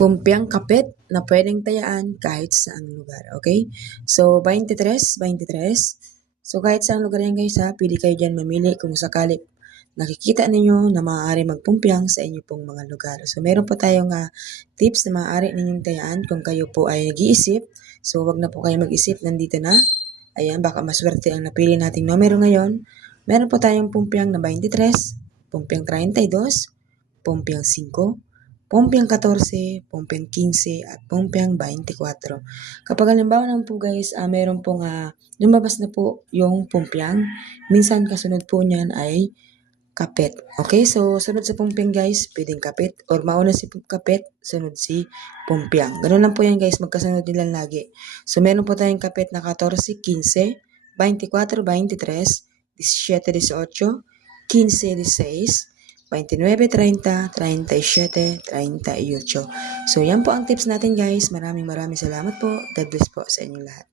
Pumpyang kapit na pwedeng tayaan kahit saang lugar. Okay? So, 23, 23. So, kahit saang lugar yan guys ha, pili kayo dyan mamili kung sakali nakikita ninyo na maaari magpumpyang sa inyo pong mga lugar. So, meron po tayong tips na maaari ninyong tayaan kung kayo po ay nag-iisip. So, wag na po kayo mag-isip, nandito na. Ayan, baka maswerte ang napili nating numero ngayon. Meron po tayong pumpyang na 23, pumpyang 32, pumpyang 5, pumpyang 14, pumpyang 15, at pumpyang 24. Kapag halimbawa naman po guys, meron pong lumabas na po yung pumpyang, minsan kasunod po niyan ay kapit. Okay, so sunod sa pumpyang guys, pwedeng kapit, or mauna si kapit, sunod si pumpyang. Ganun lang po yan guys, magkasunod nila lagi. So meron po tayong kapit na 14, 15, 24, 23, 17, 18, 15, 16, 29, 30, 37, 38. So yan po ang tips natin guys. Maraming salamat po. God bless po sa inyo lahat.